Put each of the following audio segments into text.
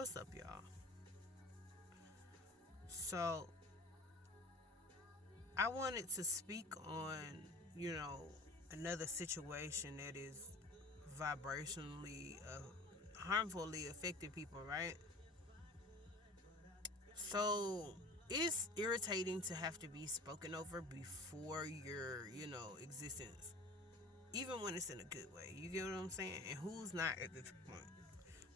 What's up, y'all? So, I wanted to speak on, you know, another situation that is vibrationally, harmfully affecting people, right? So, it's irritating to have to be spoken over before your, existence, even when it's in a good way. You get what I'm saying? And who's not at this point?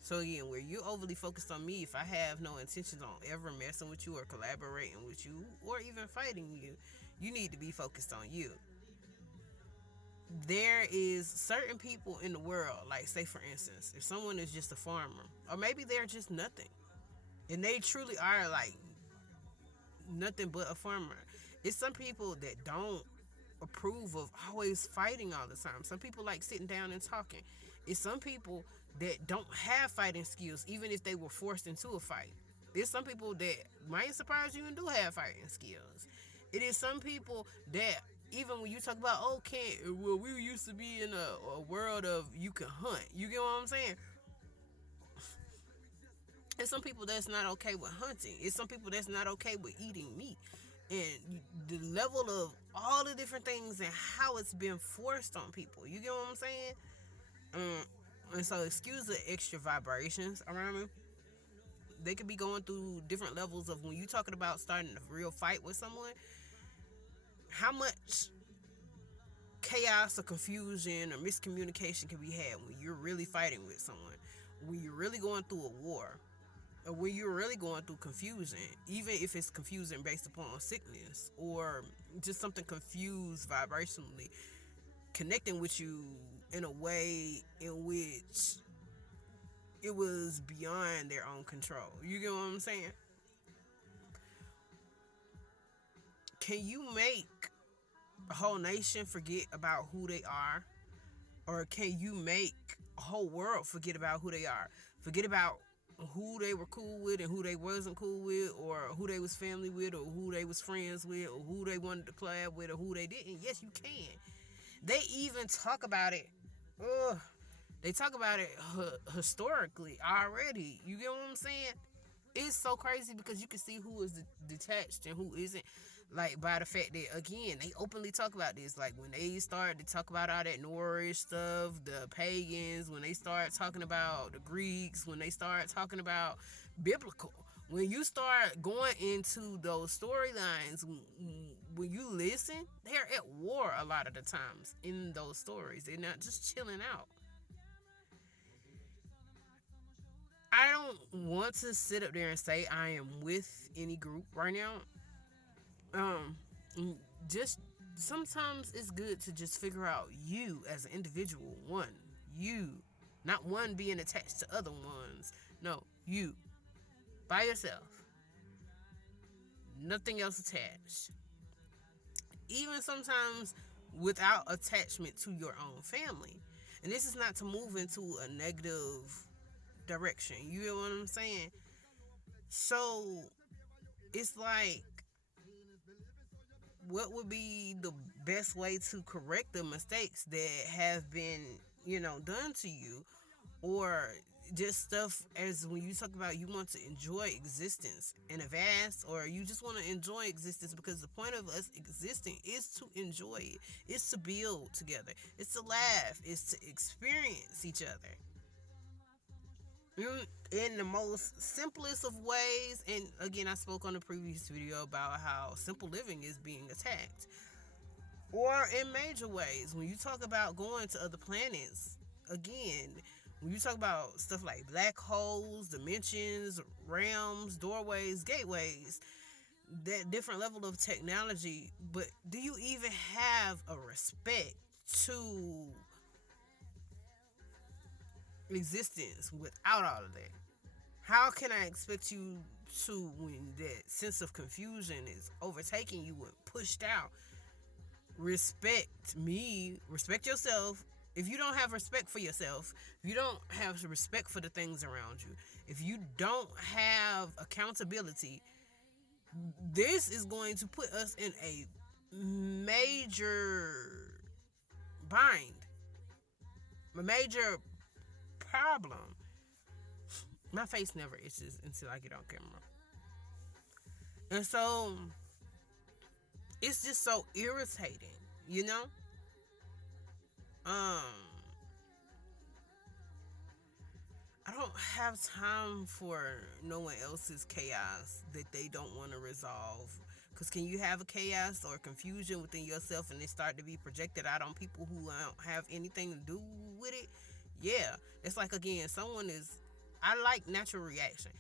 So again, where you overly focused on me, if I have no intentions on ever messing with you or collaborating with you or even fighting you, you need to be focused on you. There is certain people in the world, like say for instance, if someone is just a farmer, or maybe they're just nothing, and they truly are like nothing but a farmer. It's some people that don't approve of always fighting all the time. Some people like sitting down and talking. It's some people that don't have fighting skills, even if they were forced into a fight. There's some people that might surprise you and do have fighting skills. It is some people that even when you talk about, oh, can't, well, we used to be in a world of you can hunt. You get what I'm saying? It's some people that's not okay with hunting. It's some people that's not okay with eating meat. And the level of all the different things and how it's been forced on people. You get what I'm saying? And so, excuse the extra vibrations around me. They could be going through different levels of when you talking about starting a real fight with someone. How much chaos or confusion or miscommunication can be had when you're really fighting with someone? When you're really going through a war, or when you're really going through confusion, even if it's confusion based upon sickness or just something confused vibrationally, connecting with you in a way in which it was beyond their own control. You get what I'm saying? Can you make a whole nation forget about who they are? Or can you make a whole world forget about who they are? Forget about who they were cool with and who they wasn't cool with, or who they was family with, or who they was friends with, or who they wanted to collab with, or who they didn't. Yes, you can. They even talk about it. Ugh, they talk about it historically already. You get what I'm saying? It's so crazy because you can see who is detached and who isn't. Like by the fact that again they openly talk about this. Like when they start to talk about all that Norse stuff, the pagans. When they start talking about the Greeks. When they start talking about biblical. When you start going into those storylines, when you listen, they're at war a lot of the times in those stories. They're not just chilling out. I don't want to sit up there and say I am with any group right now. Um, just sometimes it's good to just figure out you as an individual. One, you, not one being attached to other ones. No, you by yourself. Nothing else attached. Even sometimes without attachment to your own family. And this is not to move into a negative direction. You get what I'm saying? So it's like, what would be the best way to correct the mistakes that have been, done to you? Or just stuff as when you talk about you want to enjoy existence in a vast, or you just want to enjoy existence because the point of us existing is to enjoy it. It's to build together. It's to laugh. It's to experience each other. In the most simplest of ways. And again, I spoke on the previous video about how simple living is being attacked. Or in major ways, when you talk about going to other planets, again, when you talk about stuff like black holes, dimensions, realms, doorways, gateways, that different level of technology, but do you even have a respect to existence without all of that? How can I expect you to, when that sense of confusion is overtaking you and pushed out, respect me, respect yourself? If you don't have respect for yourself, if you don't have respect for the things around you, if you don't have accountability, this is going to put us in a major bind, a major problem. My face never itches until I get on camera. And so it's just so irritating, you know? Um I don't have time for no one else's chaos that they don't want to resolve. Because can you have a chaos or confusion within yourself and it start to be projected out on people who don't have anything to do with it? Yeah. It's like, again, someone is. I like natural reaction.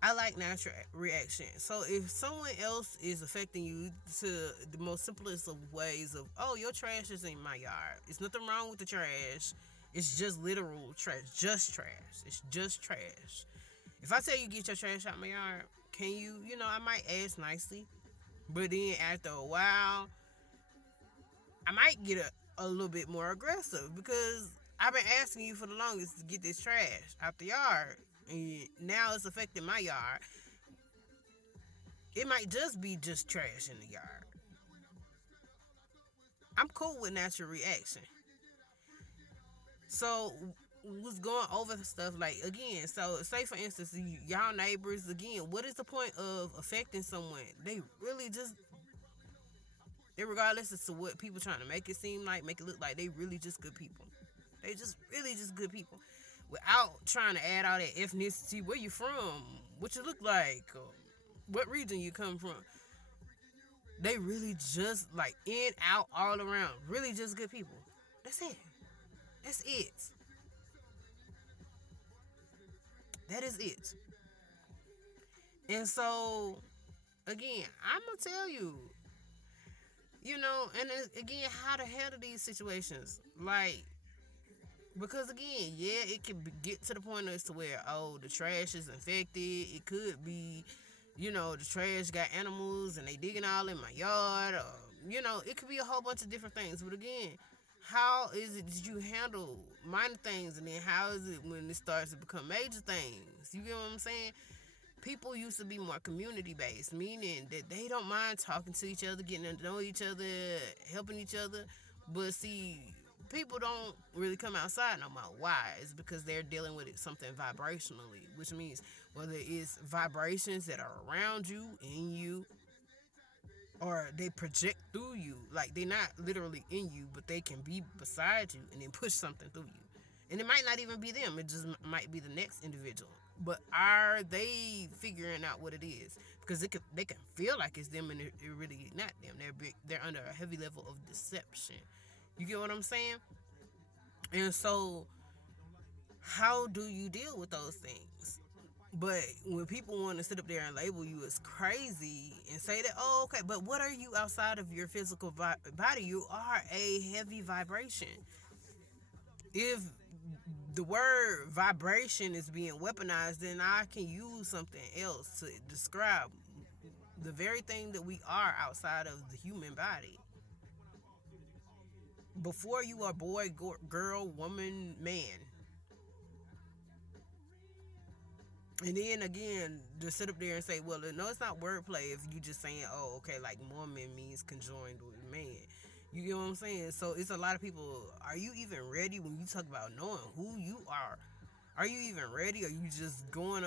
I like natural reaction. So if someone else is affecting you to the most simplest of ways of, oh, your trash is in my yard. It's nothing wrong with the trash. It's just literal trash. Just trash. It's just trash. If I tell you get your trash out my yard, can you, I might ask nicely. But then after a while, I might get a little bit more aggressive because I've been asking you for the longest to get this trash out the yard. And now it's affecting my yard. It might just be just trash in the yard. I'm cool with natural reaction. So was going over stuff like, again, so say for instance, y'all neighbors, again, what is the point of affecting someone? They really just, they, regardless as to what people trying to make it seem like, make it look like they really just good people. They just really just good people. Without trying to add all that ethnicity, where you from, what you look like, what region you come from. They really just like in, out, all around. Really just good people. That's it. That's it. That is it. And so, again, I'm going to tell you, and again, how to handle these situations. Like, because again, yeah, it can get to the point as to where, oh, the trash is infected. It could be, the trash got animals and they digging all in my yard. Or, it could be a whole bunch of different things. But again, how is it that you handle minor things, and then how is it when it starts to become major things? You get what I'm saying? People used to be more community based, meaning that they don't mind talking to each other, getting to know each other, helping each other. But see, people don't really come outside no more. Why? It's because they're dealing with it something vibrationally, which means whether it's vibrations that are around you, in you, or they project through you. Like, they're not literally in you, but they can be beside you and then push something through you. And it might not even be them. It just might be the next individual. But are they figuring out what it is? Because they can feel like it's them, and it really not them. They're under a heavy level of deception. You get what I'm saying? And so, how do you deal with those things? But when people want to sit up there and label you as crazy and say that, oh, okay, but what are you outside of your physical body? You are a heavy vibration. If the word vibration is being weaponized, then I can use something else to describe the very thing that we are outside of the human body. Before you are boy, girl, woman, man. And then again, to sit up there and say, well, no, it's not wordplay if you just saying, oh, okay, like woman means conjoined with man. You get what I'm saying? So it's a lot of people, are you even ready when you talk about knowing who you are? Are you even ready? Or you just going,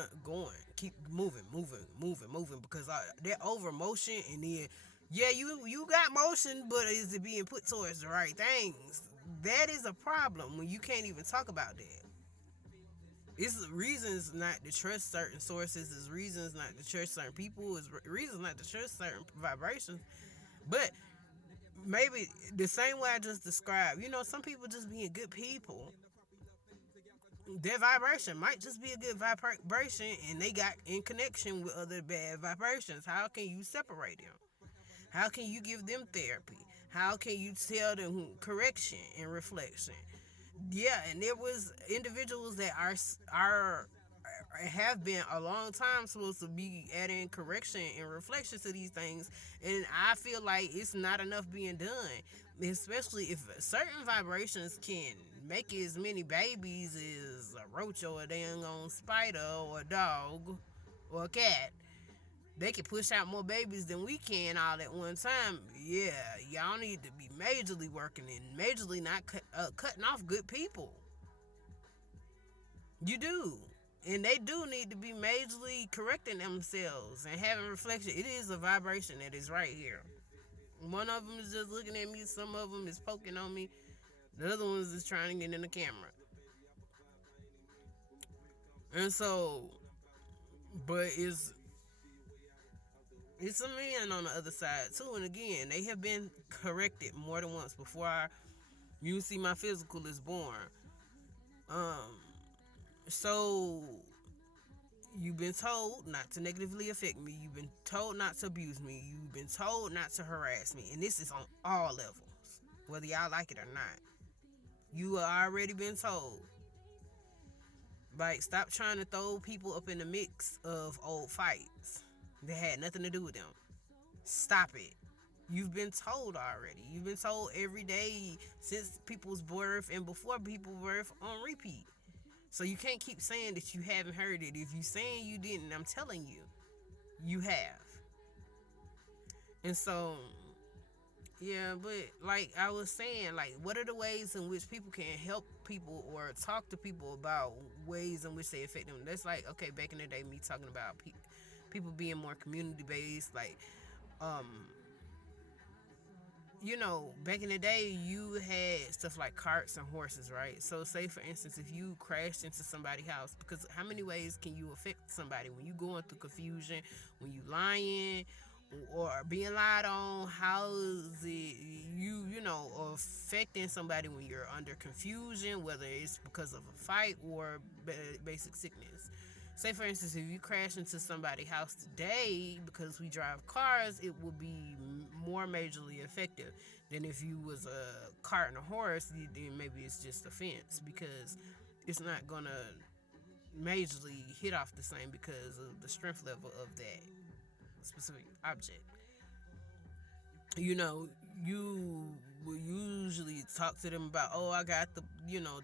keep moving, because they're over motion, and then, yeah, you got motion, but is it being put towards the right things? That is a problem when you can't even talk about that. It's reasons not to trust certain sources. It's reasons not to trust certain people. It's reasons not to trust certain vibrations. But maybe the same way I just described, some people just being good people, their vibration might just be a good vibration, and they got in connection with other bad vibrations. How can you separate them? How can you give them therapy? How can you tell them correction and reflection? Yeah, and there was individuals that are have been a long time supposed to be adding correction and reflection to these things, and I feel like it's not enough being done, especially if certain vibrations can make as many babies as a roach or a dang on spider or a dog or a cat. They can push out more babies than we can all at one time. Yeah, y'all need to be majorly working and majorly not cutting off good people. You do. And they do need to be majorly correcting themselves and having reflection. It is a vibration that is right here. One of them is just looking at me. Some of them is poking on me. The other ones is trying to get in the camera. And so, but it's a man on the other side too. And again, they have been corrected more than once before you see my physical is born. Um, so you've been told not to negatively affect me. You've been told not to abuse me. You've been told not to harass me. And this is on all levels, whether y'all like it or not. You are already been told. Like, stop trying to throw people up in the mix of old fights that had nothing to do with them. Stop it. You've been told already. You've been told every day since people's birth and before people's birth on repeat. So you can't keep saying that you haven't heard it. If you saying you didn't, I'm telling you, you have. And so, yeah, but like I was saying, like, what are the ways in which people can help people or talk to people about ways in which they affect them? That's like, okay, back in the day, me talking about people being more community based, like, um, back in the day, you had stuff like carts and horses, right? So, say for instance, if you crashed into somebody's house, because how many ways can you affect somebody when you going through confusion, when you lying, or being lied on? How is it affecting somebody when you're under confusion, whether it's because of a fight or basic sickness? Say for instance, if you crash into somebody's house today, because we drive cars, it will be more majorly effective than if you was a cart and a horse. Then maybe it's just a fence, because it's not gonna majorly hit off the same because of the strength level of that specific object. You will usually talk to them about, oh, I got the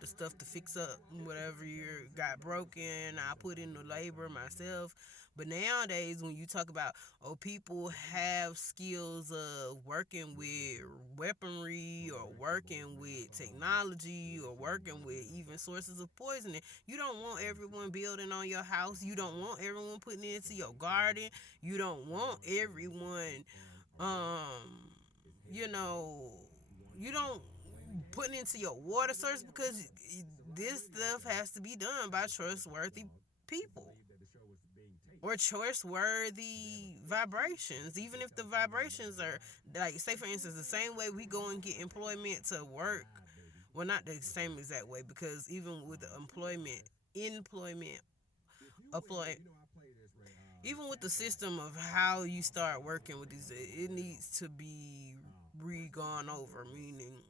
stuff to fix up whatever you got broken. I put in the labor myself. But nowadays, when you talk about, oh, people have skills of working with weaponry or working with technology or working with even sources of poisoning, you don't want everyone building on your house. You don't want everyone putting it into your garden. You don't want everyone you know, you don't put into your water source, because this stuff has to be done by trustworthy people or trustworthy vibrations. Even if the vibrations are, like, say for instance, the same way we go and get employment to work, well, not the same exact way, because even with the employment apply, even with the system of how you start working with these, it needs to be re-gone over, meaning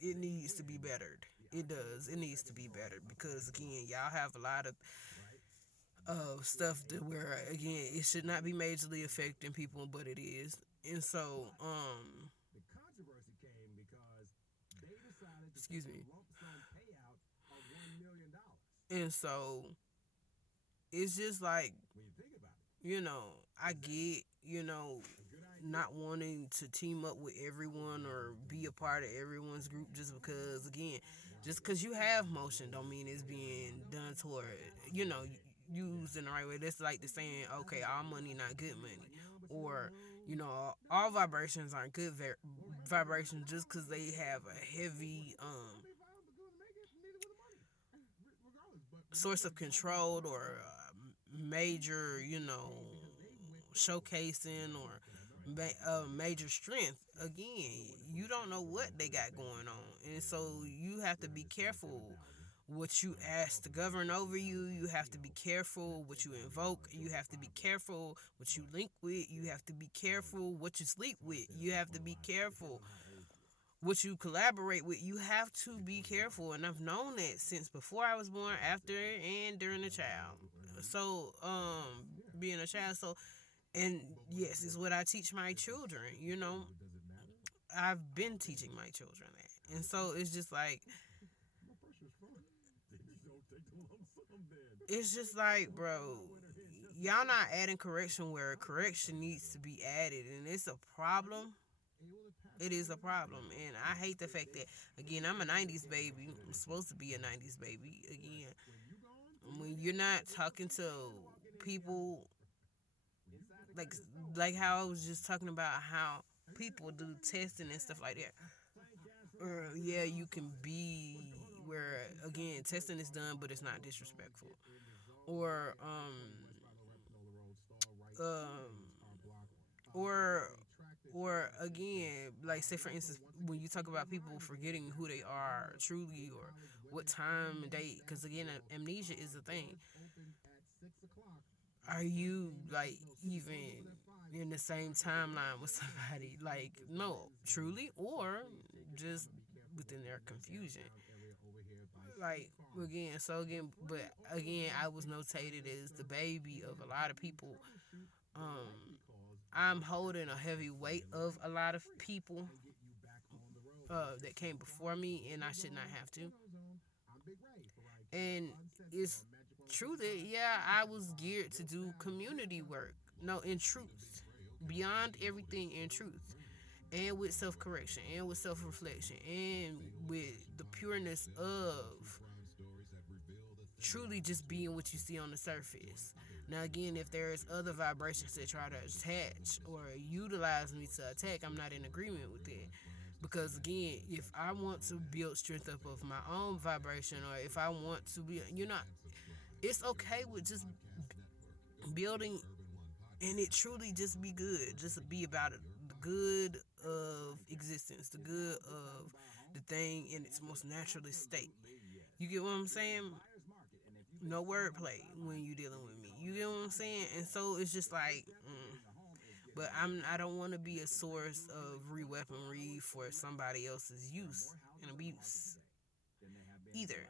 it needs to be bettered. It does. It needs to be bettered, because again, y'all have a lot of stuff that where, again, it should not be majorly affecting people, but it is. And so, excuse me. And so it's just like, I get, not wanting to team up with everyone or be a part of everyone's group, just because, again, just because you have motion don't mean it's being done toward, used in the right way. That's like the saying, okay, all money not good money, or all vibrations aren't good vibrations just because they have a heavy source of control or major, showcasing or major strength. Again, you don't know what they got going on, and so you have to be careful what you ask to govern over you. You have to be careful what you invoke. You have to be careful what you link with. You have to be careful what you sleep with. You have to be careful what you collaborate with. You have to be careful, and I've known that since before I was born, after, and during a child. So, being a child, so, and yes, it's what I teach my children. I've been teaching my children that, and so it's just like, bro, y'all not adding correction where correction needs to be added, and it's a problem. It is a problem, and I hate the fact that, again, I'm a 90s baby. I'm supposed to be a 90s baby. Again, when you're not talking to people like how I was just talking about how people do testing and stuff like that. Or yeah, you can be where again testing is done, but it's not disrespectful. Or um or again, like say for instance, when you talk about people forgetting who they are truly or what time and date, because again, amnesia is a thing. Are you like even in the same timeline with somebody? Like no, truly, or just within their confusion. Like again, so again, but again, I was notated as the baby of a lot of people. Um, I'm holding a heavy weight of a lot of people that came before me, and I should not have to. And it's true that yeah, I was geared to do community work. No, in truth, beyond everything, in truth, and with self correction, and with self reflection, and with the pureness of truly just being what you see on the surface. Now, again, if there's other vibrations that try to attach or utilize me to attack, I'm not in agreement with it. Because, again, if I want to build strength up of my own vibration, or if I want to be, it's okay with just building and it truly just be good. Just be about it. The good of existence, the good of the thing in its most naturalist state. You get what I'm saying? No wordplay when you dealing with me. You get what I'm saying? And so it's just like, but I don't want to be a source of re-weaponry for somebody else's use and abuse either.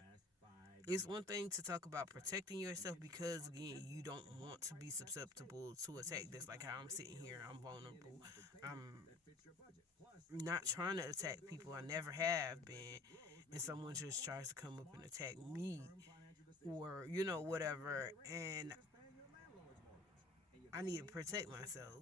It's one thing to talk about protecting yourself because again you don't want to be susceptible to attack. That's like how I'm sitting here. I'm vulnerable. I'm not trying to attack people. I never have been. And someone just tries to come up and attack me or whatever, and I need to protect myself.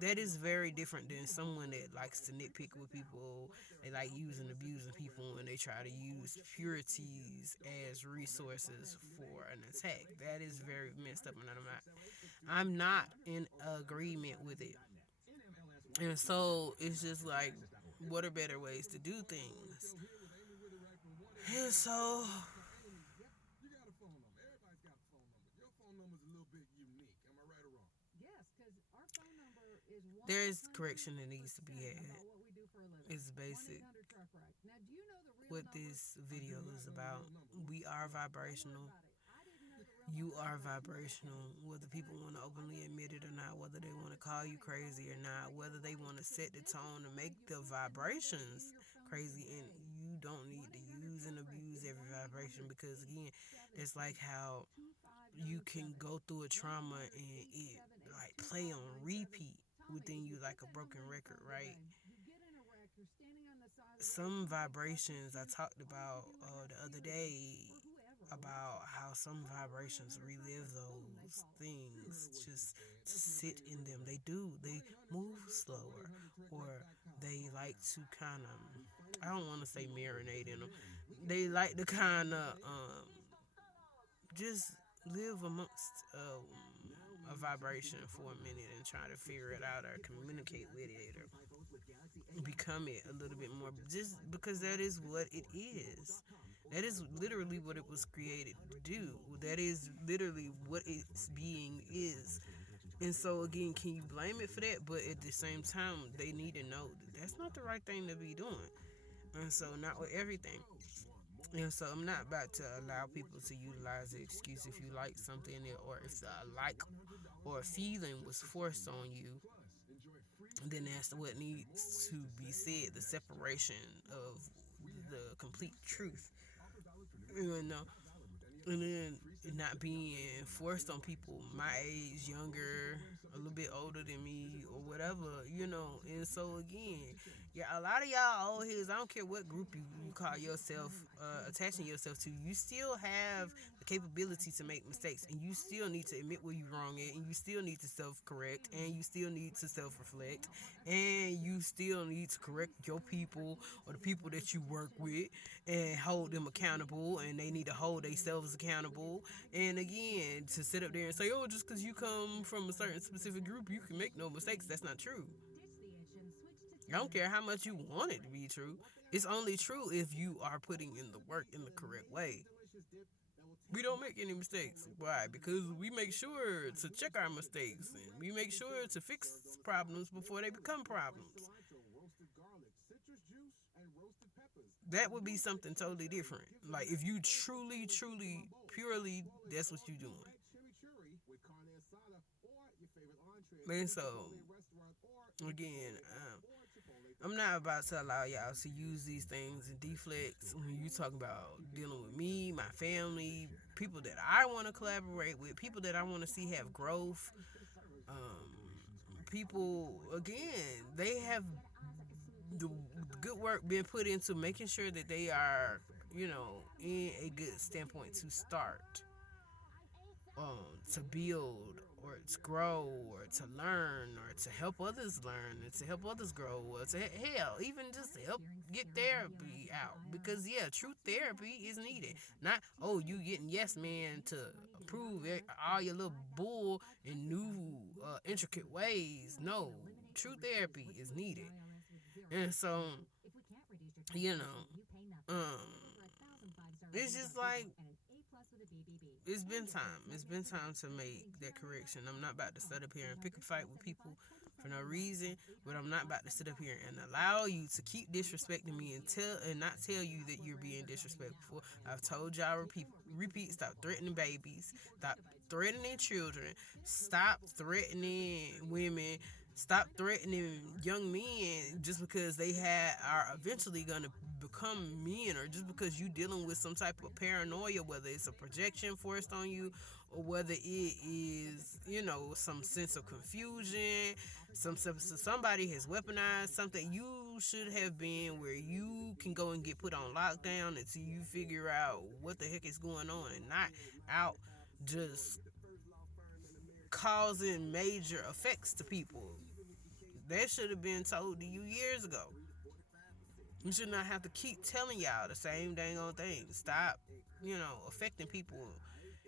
That is very different than someone that likes to nitpick with people. They like using abusing people and they try to use purities as resources for an attack. That is very messed up, and I'm not in agreement with it. And so it's just like, what are better ways to do things? And so there's correction that needs to be had. It's basic. What this video is about. We are vibrational. You are vibrational. Whether people want to openly admit it or not, whether they want to call you crazy or not, whether they want to set the tone to make the vibrations crazy, and you don't need to use and abuse every vibration because again, it's like how you can go through a trauma and it like play on repeat within you like a broken record, right? Some vibrations I talked about the other day about how some vibrations relive those things just to sit in them. They do. They move slower, or they like to kind of. I don't want to say marinate in them. They like to kind of just live amongst a vibration for a minute and try to figure it out or communicate with it or become it a little bit more, just because that is what it is. That is literally what it was created to do. That is literally what its being is. And so again, can you blame it for that? But at the same time, they need to know that that's not the right thing to be doing. And so not with everything. And so I'm not about to allow people to utilize the excuse if you like something or if a like or a feeling was forced on you, then that's what needs to be said. The separation of the complete truth. You know, and then not being forced on people my age, younger, a little bit older than me, or whatever. And so again, yeah, a lot of y'all old heads. I don't care what group you call yourself attaching yourself to. You still have the capability to make mistakes, and you still need to admit where you're wrong at, and you still need to self correct, and you still need to self reflect, and you still need to correct your people or the people that you work with and hold them accountable, and they need to hold themselves accountable, And again, to sit up there and say, oh, just because you come from a certain specific group, you can make no mistakes. That's not true. I don't care how much you want it to be true. It's only true if you are putting in the work in the correct way. We don't make any mistakes. Why? Because we make sure to check our mistakes and we make sure to fix problems before they become problems. That would be something totally different. Like if you truly, truly, purely, that's what you're doing. And so, again, I'm not about to allow y'all to use these things and deflects when you talk about dealing with me, my family, people that I want to collaborate with, people that I want to see have growth. People, again, they have the good work being put into making sure that they are, in a good standpoint to start, to build or to grow or to learn or to help others learn and to help others grow or to hell even just to help get therapy out, because yeah, true therapy is needed. Not, oh, you getting yes man to approve all your little bull in new intricate ways. No, true therapy is needed. And so, you know, it's just like it's been time. It's been time to make that correction. I'm not about to sit up here and pick a fight with people for no reason, but I'm not about to sit up here and allow you to keep disrespecting me and not tell you that you're being disrespectful. I've told y'all repeat, stop threatening babies, stop threatening children, stop threatening women, stop threatening young men just because are eventually gonna become men, or just because you dealing with some type of paranoia, whether it's a projection forced on you or whether it is, some sense of confusion. Somebody has weaponized something. You should have been where you can go and get put on lockdown until you figure out what the heck is going on, and not out just causing major effects to people. That should have been told to you years ago. You should not have to keep telling y'all the same dang old thing. Stop, affecting people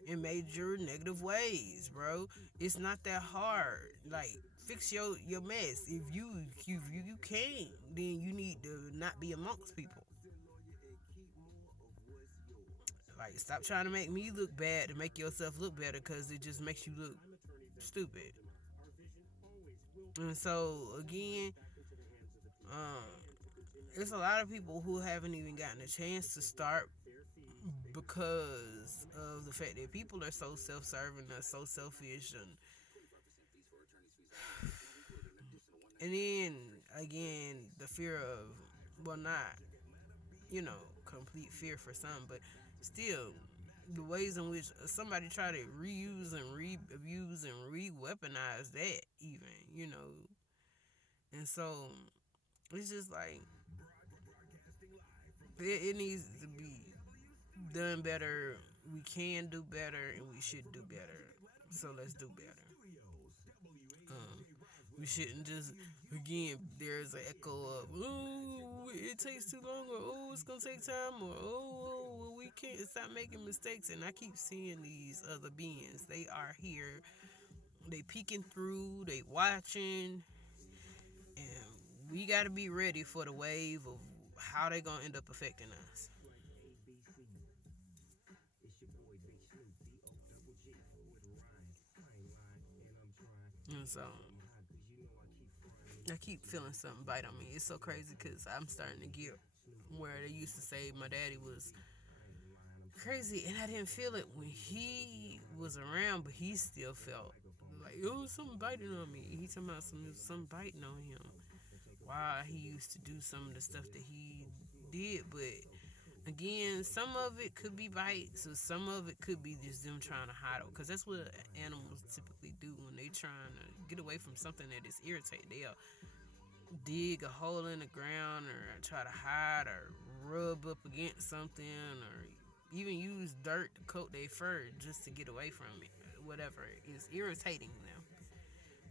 in major negative ways, bro. It's not that hard. Like, fix your mess. If you can't, then you need to not be amongst people. Like, stop trying to make me look bad to make yourself look better, because it just makes you look stupid. And so, again, um, there's a lot of people who haven't even gotten a chance to start because of the fact that people are so self-serving, they're so selfish, and then again the fear of, well, not, complete fear for some, but still the ways in which somebody try to reuse and re-abuse and re-weaponize that, even, and so it's just like it needs to be done better. We can do better and we should do better. So let's do better. We shouldn't just, again, there's an echo of, oh, it takes too long, or oh, it's gonna take time, or oh, well, we can't stop making mistakes. And I keep seeing these other beings. They are here. They peeking through. They watching, and we gotta be ready for the wave of how they gonna end up affecting us. And so I keep feeling something bite on me. It's so crazy because I'm starting to get where they used to say my daddy was crazy, and I didn't feel it when he was around, but he still felt like, oh, something biting on me. He talking about some biting on him. Why he used to do some of the stuff that he did, but again, some of it could be bites, or some of it could be just them trying to hide it, because that's what animals typically do when they trying to get away from something that is irritating. They'll dig a hole in the ground or try to hide or rub up against something or even use dirt to coat their fur just to get away from it. Whatever is irritating them.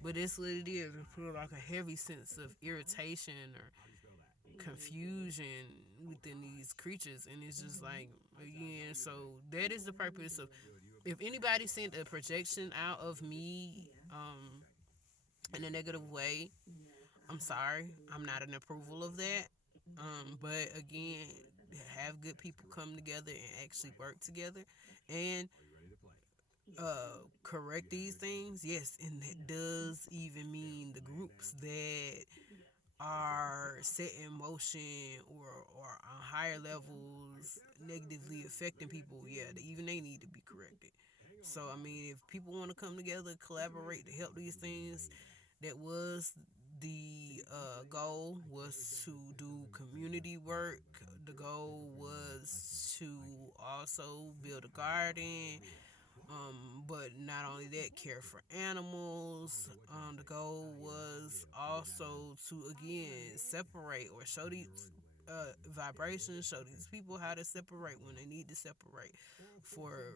But that's what it is. It feels like a heavy sense of irritation or confusion within these creatures. And it's just like, again, so that is the purpose of If anybody sent a projection out of me in a negative way, I'm sorry. I'm not in approval of that. But again, have good people come together and actually work together and correct these things. Yes, and that does even mean the groups that are set in motion or on higher levels negatively affecting people. Yeah, even they need to be corrected. So I mean, if people want to come together, collaborate to help these things, that was the goal was to do community work. The goal was to also build a garden, but not only that, care for animals. The goal was also to again separate or show these vibrations, show these people how to separate when they need to separate for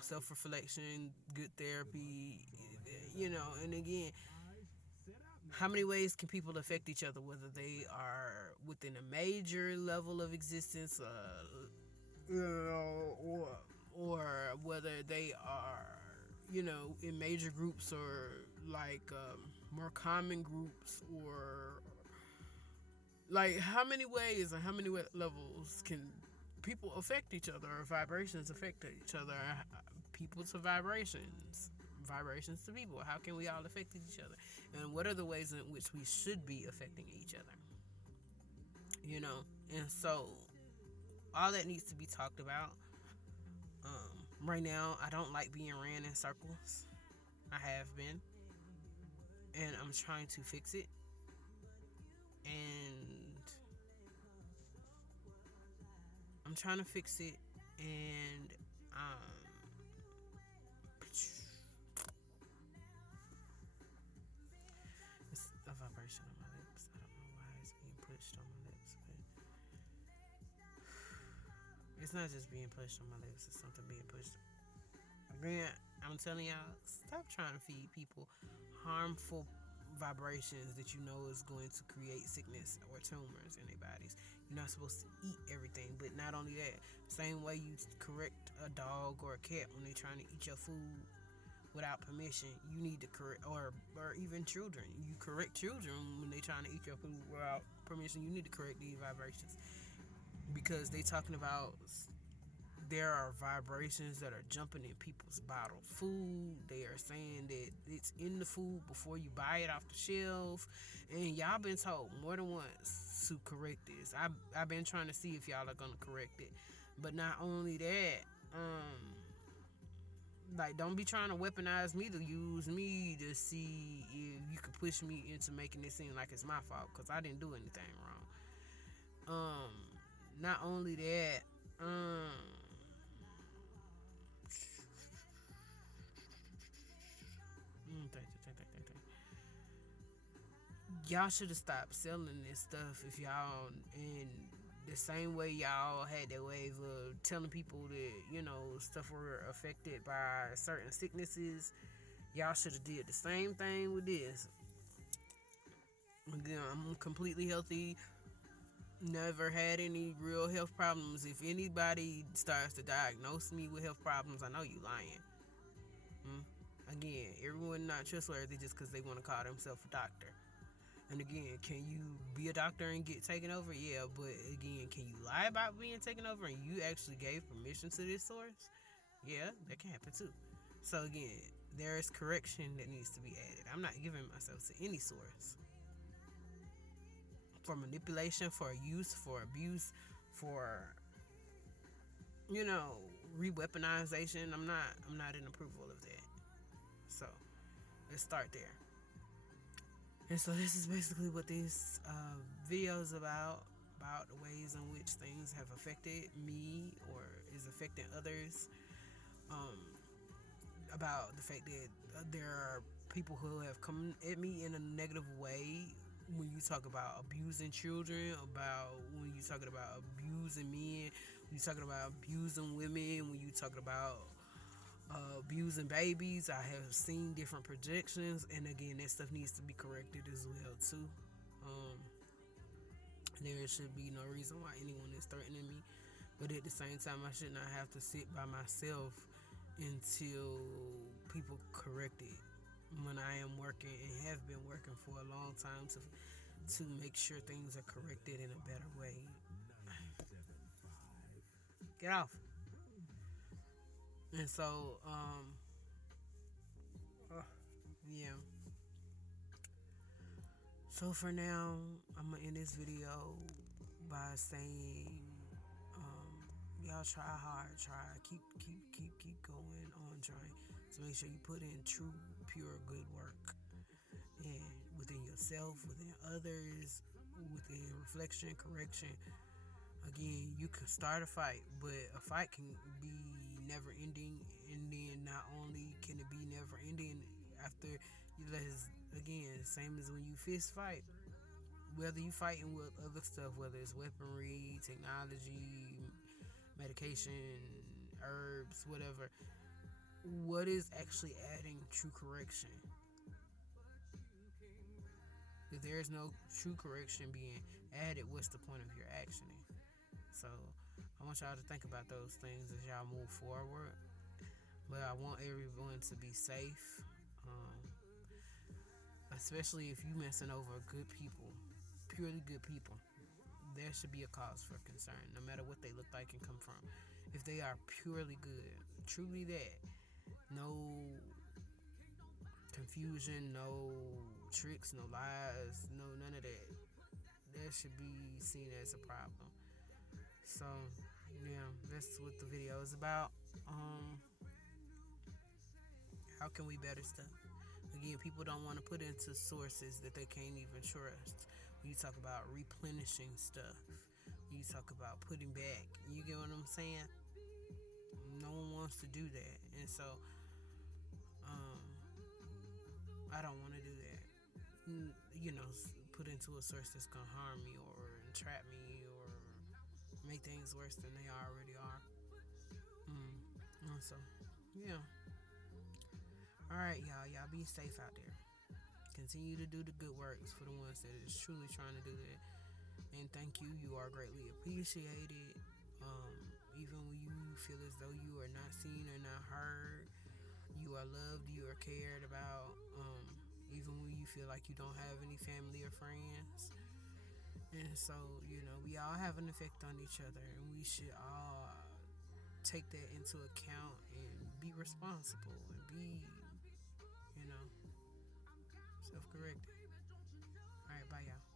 self-reflection, good therapy, and again, how many ways can people affect each other, whether they are within a major level of existence, or whether they are, in major groups or like more common groups, or like how many ways and how many levels can people affect each other, or vibrations affect each other, people to vibrations to people. How can we all affect each other, and what are the ways in which we should be affecting each other? And so all that needs to be talked about. Right now, I don't like being ran in circles. I have been, and I'm trying to fix it. And I'm trying to fix it, and it's a vibration on my lips. I don't know why it's being pushed on my lips, but it's not just being pushed on my lips. It's something being pushed. Again, I'm telling y'all, stop trying to feed people harmful vibrations that you know is going to create sickness or tumors in their bodies. You're not supposed to eat everything, but not only that, same way you correct a dog or a cat when they're trying to eat your food without permission, you need to correct, or even children. You correct children when they're trying to eat your food without permission. You need to correct these vibrations because they talking about there are vibrations that are jumping in people's bottled food. They are saying that it's in the food before you buy it off the shelf. And y'all been told more than once to correct this. I've been trying to see if y'all are gonna correct it. But not only that, like don't be trying to weaponize me to use me to see if you can push me into making it seem like it's my fault, because I didn't do anything wrong. Not only that, y'all should have stopped selling this stuff if y'all, in the same way y'all had that wave of telling people that stuff were affected by certain sicknesses. Y'all should have did the same thing with this. Again, I'm completely healthy, never had any real health problems. If anybody starts to diagnose me with health problems, I know you lying. Again, everyone not trustworthy just because they want to call themselves a doctor. And again, can you be a doctor and get taken over? Yeah, but again, can you lie about being taken over and you actually gave permission to this source? Yeah, that can happen too. So again, there is correction that needs to be added. I'm not giving myself to any source for manipulation, for use, for abuse, for re-weaponization. I'm not in approval of that. So let's start there. And so this is basically what this video is about the ways in which things have affected me or is affecting others, about the fact that there are people who have come at me in a negative way when you talk about abusing children, about when you talking about abusing men, when you talking about abusing women, when you talking about abusing babies. I have seen different projections, and again, that stuff needs to be corrected as well too. There should be no reason why anyone is threatening me But at the same time, I should not have to sit by myself until people correct it when I am working and have been working for a long time to make sure things are corrected in a better way. Get off. And so, yeah. So for now, I'm gonna end this video by saying, y'all try hard, keep going on trying to make sure you put in true, pure, good work, and within yourself, within others, within reflection, correction. Again, you can start a fight, but a fight can be never ending, and then not only can it be never ending after you let again, same as when you fist fight, whether you fighting with other stuff, whether it's weaponry, technology, medication, herbs, whatever, what is actually adding true correction? If there is no true correction being added, what's the point of your actioning? So I want y'all to think about those things as y'all move forward. But I want everyone to be safe, especially if you messing over good people, purely good people. There should be a cause for concern, no matter what they look like and come from. If they are purely good, truly that, no confusion, no tricks, no lies, no none of that, that should be seen as a problem. So yeah, that's what the video is about. How can we better stuff? Again, people don't want to put into sources that they can't even trust. When you talk about replenishing stuff, when you talk about putting back, you get what I'm saying? No one wants to do that. And so, I don't want to do that. Put into a source that's going to harm me or entrap me or make things worse than they already are. So, yeah. Alright, y'all. Y'all be safe out there. Continue to do the good works for the ones that is truly trying to do that. And thank you. You are greatly appreciated. Even when you feel as though you are not seen or not heard, you are loved, you are cared about. Even when you feel like you don't have any family or friends. And so, we all have an effect on each other, and we should all take that into account and be responsible and be, self-correcting. All right, bye, y'all.